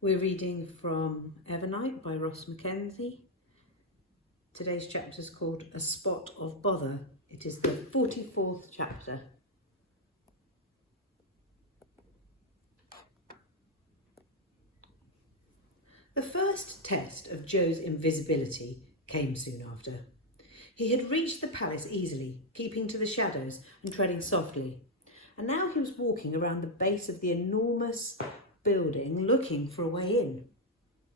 We're reading from EVERNIGHT by Ross Mackenzie. Today's chapter is called A Spot of Bother. It is the 44th chapter. The first test of Joe's invisibility came soon after. He had reached the palace easily, keeping to the shadows and treading softly, and now he was walking around the base of the enormous building looking for a way in.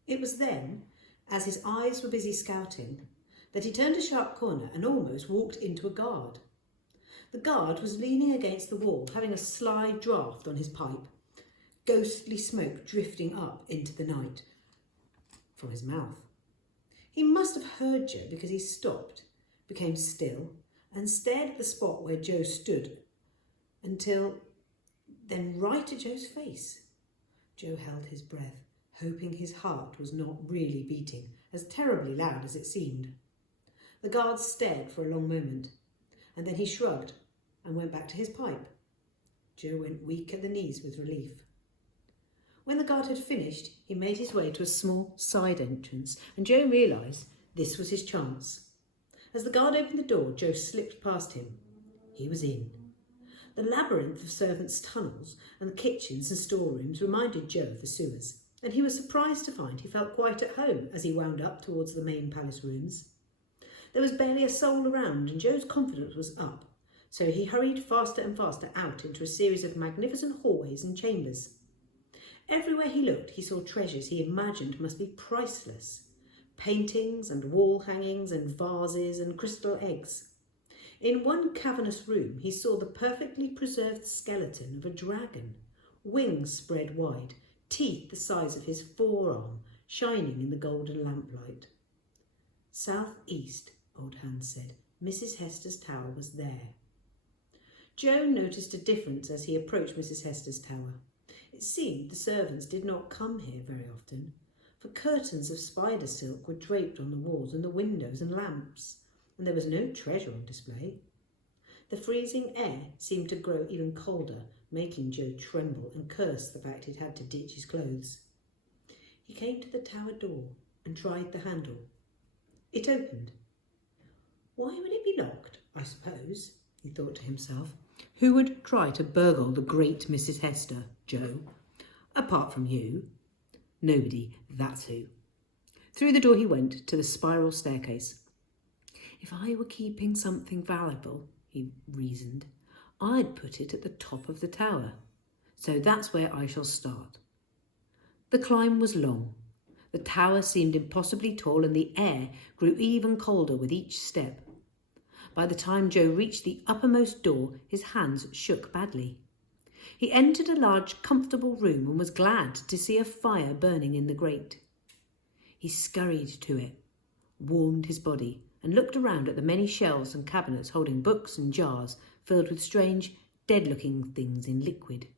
It was then, as his eyes were busy scouting, that he turned a sharp corner and almost walked into a guard. The guard was leaning against the wall, having a sly draught on his pipe, ghostly smoke drifting up into the night from his mouth. He must have heard Joe because he stopped, became still, and stared at the spot where Joe stood until then right at Joe's face. Joe held his breath, hoping his heart was not really beating, as terribly loud as it seemed. The guard stared for a long moment, and then he shrugged and went back to his pipe. Joe went weak at the knees with relief. When the guard had finished, he made his way to a small side entrance, and Joe realised this was his chance. As the guard opened the door, Joe slipped past him. He was in. The labyrinth of servants' tunnels and the kitchens and storerooms reminded Joe of the sewers, and he was surprised to find he felt quite at home as he wound up towards the main palace rooms. There was barely a soul around, and Joe's confidence was up, so he hurried faster and faster out into a series of magnificent hallways and chambers. Everywhere he looked, he saw treasures he imagined must be priceless. Paintings and wall hangings and vases and crystal eggs. In one cavernous room, he saw the perfectly preserved skeleton of a dragon, wings spread wide, teeth the size of his forearm, shining in the golden lamplight. South-east, old Hans said. Mrs. Hester's tower was there. Joe noticed a difference as he approached Mrs. Hester's tower. It seemed the servants did not come here very often, for curtains of spider silk were draped on the walls and the windows and lamps, and there was no treasure on display. The freezing air seemed to grow even colder, making Joe tremble and curse the fact he'd had to ditch his clothes. He came to the tower door and tried the handle. It opened. Why would it be locked, I suppose, he thought to himself. Who would try to burgle the great Mrs. Hester, Joe? Apart from you. Nobody, that's who. Through the door he went to the spiral staircase. If I were keeping something valuable, he reasoned, I'd put it at the top of the tower. So that's where I shall start. The climb was long. The tower seemed impossibly tall, and the air grew even colder with each step. By the time Joe reached the uppermost door, his hands shook badly. He entered a large, comfortable room and was glad to see a fire burning in the grate. He scurried to it, warmed his body, and looked around at the many shelves and cabinets holding books and jars filled with strange, dead-looking things in liquid.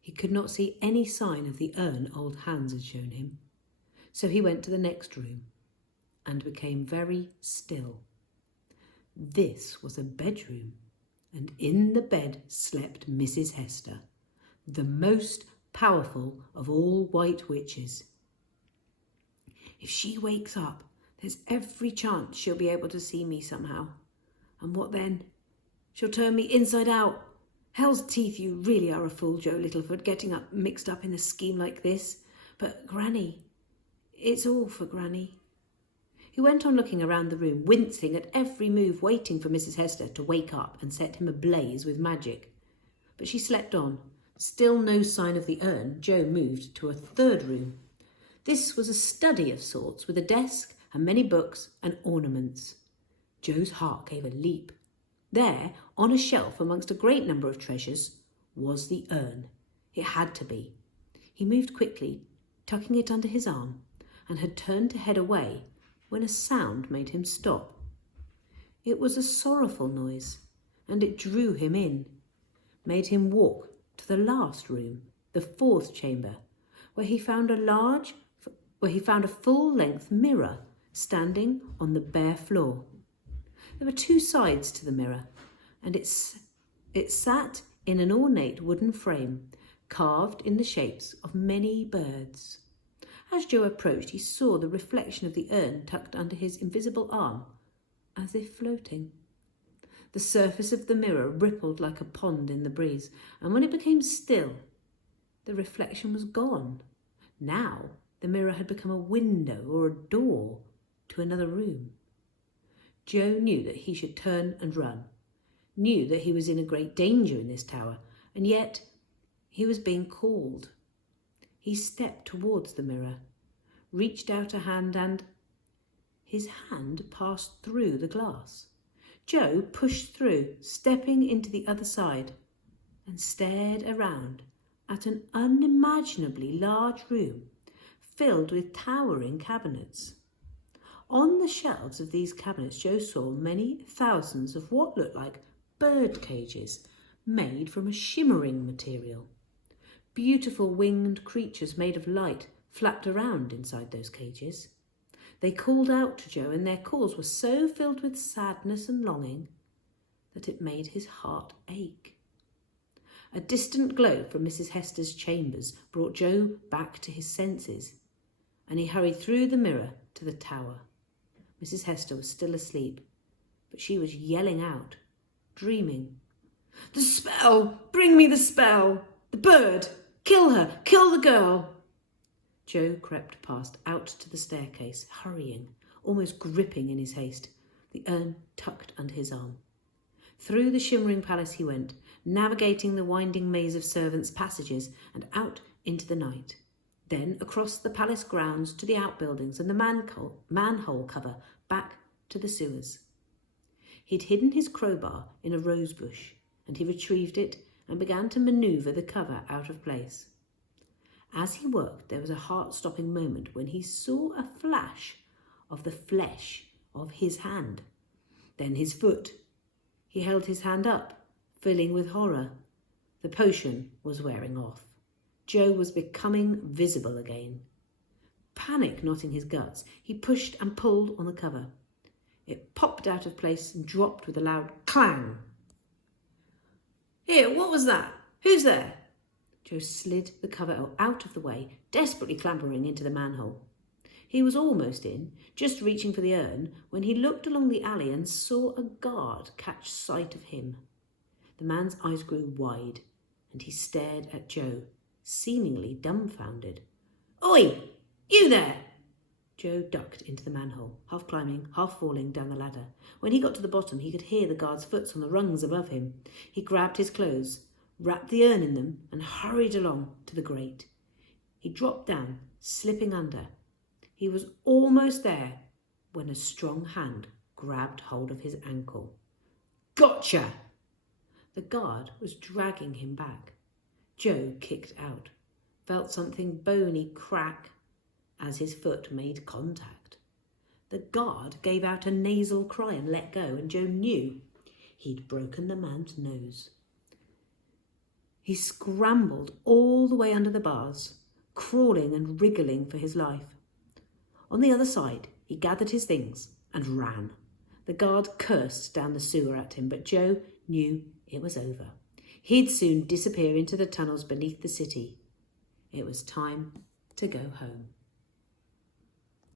He could not see any sign of the urn old Hans had shown him, so he went to the next room and became very still. This was a bedroom, and in the bed slept Mrs. Hester, the most powerful of all white witches. If she wakes up, there's every chance she'll be able to see me somehow. And what then? She'll turn me inside out. Hell's teeth, you really are a fool, Joe Littleford, getting mixed up in a scheme like this. But Granny, it's all for Granny. He went on looking around the room, wincing at every move, waiting for Mrs. Hester to wake up and set him ablaze with magic. But she slept on. Still no sign of the urn, Joe moved to a third room. This was a study of sorts, with a desk and many books and ornaments. Joe's heart gave a leap. There, on a shelf amongst a great number of treasures, was the urn. It had to be. He moved quickly, tucking it under his arm, and had turned to head away when a sound made him stop. It was a sorrowful noise, and it drew him in, made him walk to the last room, the fourth chamber, where he found a full-length mirror standing on the bare floor. There were two sides to the mirror, and it sat in an ornate wooden frame carved in the shapes of many birds. As Joe approached, he saw the reflection of the urn tucked under his invisible arm, as if floating. The surface of the mirror rippled like a pond in the breeze, and when it became still, the reflection was gone. Now the mirror had become a window or a door to another room. Joe knew that he should turn and run, knew that he was in a great danger in this tower, and yet he was being called. He stepped towards the mirror, reached out a hand, and his hand passed through the glass. Joe pushed through, stepping into the other side, and stared around at an unimaginably large room filled with towering cabinets. On the shelves of these cabinets, Joe saw many thousands of what looked like bird cages made from a shimmering material. Beautiful winged creatures made of light flapped around inside those cages. They called out to Joe, and their calls were so filled with sadness and longing that it made his heart ache. A distant glow from Mrs. Hester's chambers brought Joe back to his senses, and he hurried through the mirror to the tower. Mrs. Hester was still asleep, but she was yelling out, dreaming. "The spell! Bring me the spell! The bird! Kill her! Kill the girl!" Joe crept past, out to the staircase, hurrying, almost gripping in his haste, the urn tucked under his arm. Through the shimmering palace he went, navigating the winding maze of servants' passages and out into the night. Then across the palace grounds to the outbuildings and the manhole cover back to the sewers. He'd hidden his crowbar in a rose bush, and he retrieved it and began to manoeuvre the cover out of place. As he worked, there was a heart-stopping moment when he saw a flash of the flesh of his hand, then his foot. He held his hand up, filling with horror. The potion was wearing off. Joe was becoming visible again. Panic knotting his guts, he pushed and pulled on the cover. It popped out of place and dropped with a loud clang. "Here, what was that? Who's there?" Joe slid the cover out of the way, desperately clambering into the manhole. He was almost in, just reaching for the urn, when he looked along the alley and saw a guard catch sight of him. The man's eyes grew wide, and he stared at Joe, seemingly dumbfounded. "Oi! You there!" Joe ducked into the manhole, half climbing, half falling down the ladder. When he got to the bottom, he could hear the guard's foot on the rungs above him. He grabbed his clothes, wrapped the urn in them, and hurried along to the grate. He dropped down, slipping under. He was almost there when a strong hand grabbed hold of his ankle. "Gotcha!" The guard was dragging him back. Joe kicked out, felt something bony crack as his foot made contact. The guard gave out a nasal cry and let go, and Joe knew he'd broken the man's nose. He scrambled all the way under the bars, crawling and wriggling for his life. On the other side, he gathered his things and ran. The guard cursed down the sewer at him, but Joe knew it was over. He'd soon disappear into the tunnels beneath the city. It was time to go home.